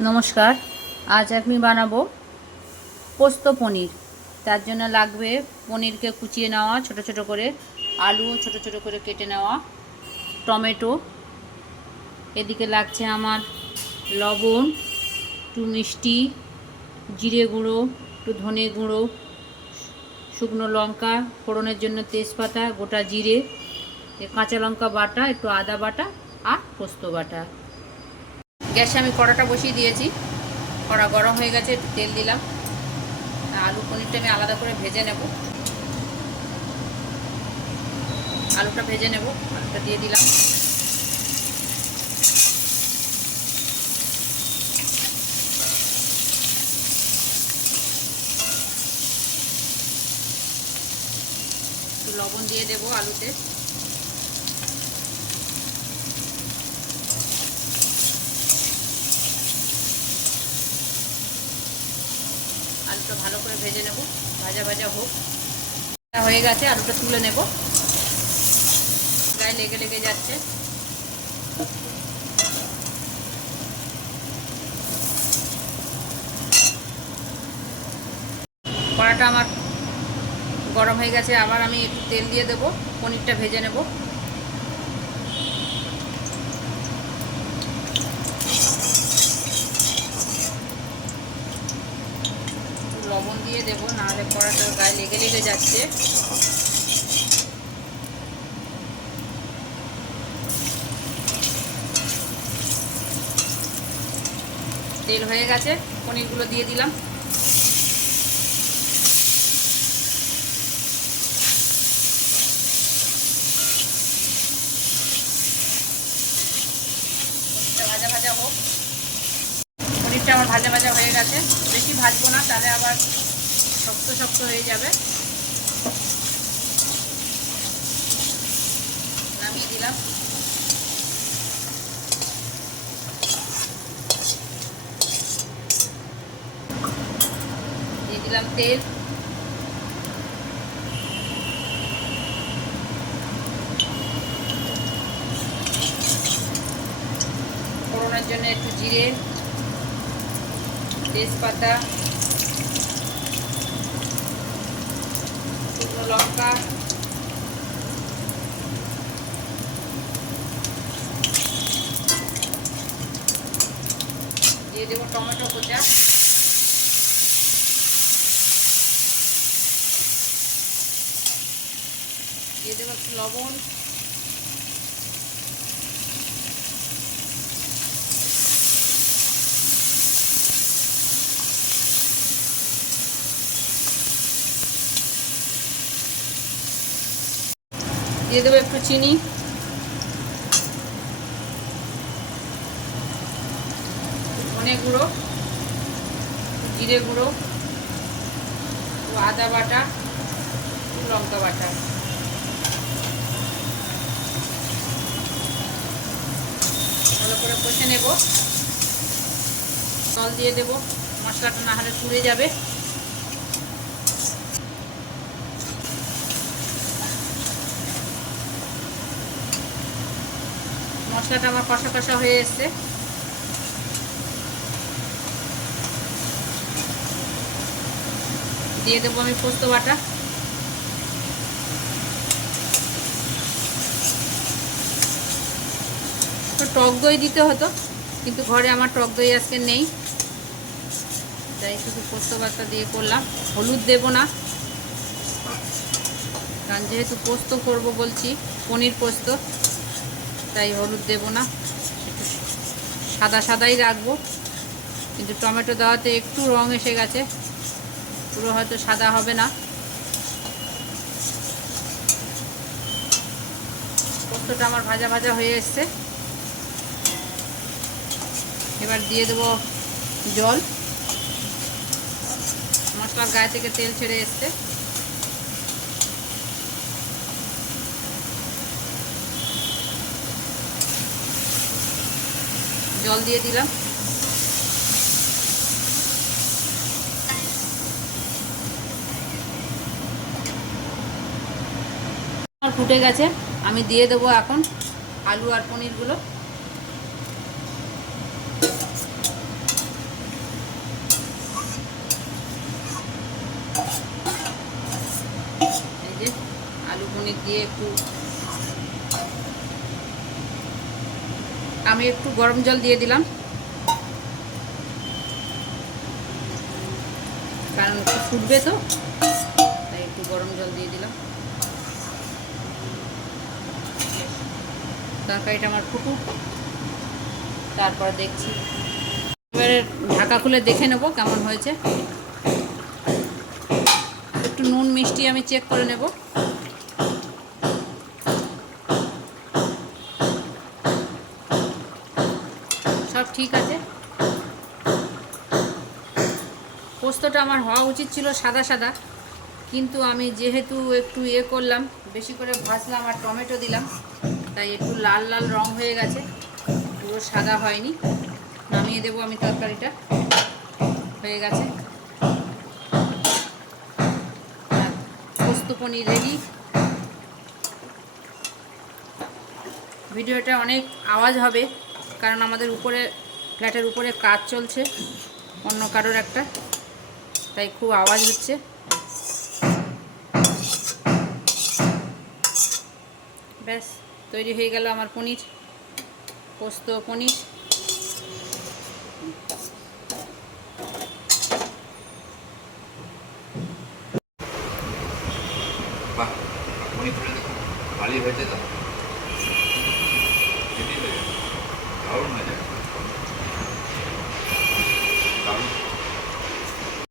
नमस्कार। आज আমি বানাবো পোস্ত পনির। তার জন্য লাগবে পনিরকে কুচিয়ে নেওয়া ছোট ছোট করে, আলু ছোট ছোট করে কেটে নেওয়া, টমেটো, এদিকে লাগছে আমার লবণ, একটু মিষ্টি, জিরে গুঁড়ো, একটু ধনে গুঁড়ো, শুকনো লঙ্কা, ফোড়নের জন্য তেজপাতা, গোটা জিরে, কাঁচা লঙ্কা বাটা, একটু আদা বাটা আর পোস্ত বাটা। গ্যাসে আমি কড়াটা বসিয়ে দিয়েছি। কড়া গরম হয়ে গেছে, একটু তেল দিলাম। আলু পনিরটা আমি আলাদা করে ভেজে নেব। আলুটা ভেজে নেব। আলুটা দিয়ে দিলাম। একটু লবণ দিয়ে দেবো আলুতে। আলুটা ভালো করে ভেজে নেব, ভাজা ভাজা হোক। হয়ে গেছে, আলুটা তুলে নেব। গায়ে লেগে লেগে যাচ্ছে। কড়াটা আমার গরম হয়ে গেছে, আবার আমি একটু তেল দিয়ে দেবো। পনিরটা ভেজে নেব। লবণ দিয়ে দেবো, নাহলে কড়াটার গায়ে লেগে লেগে যাচ্ছে। তেল হয়ে গেছে, পনিরগুলো দিয়ে দিলাম। ভাজা ভাজা হোক। পনিরটা আমার ভাজা ভাজা হয়ে গেছে। বেশি ভাজবো না, তাহলে আবার শক্ত শক্ত হয়ে যাবে। নামিয়ে দিলাম। দিয়ে দিলাম তেল। ফোড়নের জন্য একটু জিরে, তেজপাতা, শুকনো লঙ্কা, দিয়ে দেবো টমেটো কোচা, দিয়ে দেবো একটু লবণ, দিয়ে দেবো একটু চিনি, ধনে গুঁড়ো, জিরে গুঁড়ো, আদা বাটা, লঙ্কা বাটা। ভালো করে কষে নেব। জল দিয়ে দেবো, মশলাটা না হলে পুড়ে যাবে। মশলাটা আমার কষা কষা হয়ে এসছে। দিয়ে দেবো আমি পোস্ত বাটা। তো টক দই দিতে হতো, কিন্তু ঘরে আমার টক দই আজকে নেই, তাই শুধু পোস্ত বাটা দিয়ে করলাম। হলুদ দেব না, কারণ যেহেতু পোস্ত করব বলছি, পনির পোস্ত, তাই হলুদ দেব না। একটু সাদা সাদাই রাখবো। কিন্তু টমেটো দেওয়াতে একটু রং এসে গেছে, পুরো হয়তো সাদা হবে না। পোস্তটা আমার ভাজা ভাজা হয়ে এসছে। এবার দিয়ে দেবো জল। মশলার গায়ে থেকে তেল ছেড়ে এসছে। জল দিয়ে দিলাম। ফুটে গেছে, আমি দিয়ে দেবো এখন আলু আর পনিরগুলো। পনির দিয়ে আমি একটু গরম জল দিয়ে দিলাম, কারণ একটু ফুটবে তো, তাই একটু গরম জল দিয়ে দিলাম। তরকারিটা আমার ফুটুক, তারপর দেখছি। এবারে ঢাকা খুলে দেখে নেব কেমন হয়েছে। একটু নুন মিষ্টি আমি চেক করে নেব। সব ঠিক আছে। পোস্তটা আমার হওয়া উচিত ছিল সাদা সাদা, কিন্তু আমি যেহেতু একটু করলাম, বেশি করে ভাজলাম আর টমেটো দিলাম, তাই একটু লাল লাল রং হয়ে গেছে, পুরো সাদা হয়নি। নামিয়ে দেবো আমি তরকারিটা, হয়ে গেছে। পোস্ত পনির রেডি। ভিডিওটা অনেক আওয়াজ হবে, কারণ আমাদের উপরে ফ্ল্যাটের উপরে কাজ চলছে অন্য কারোর একটা, তাই খুব আওয়াজ হচ্ছে। ব্যাস তৈরি হয়ে গেল আমার পনির, পোস্ত পনির। বাহ, পনির করে দেখো ভালোই হয়েছে তো।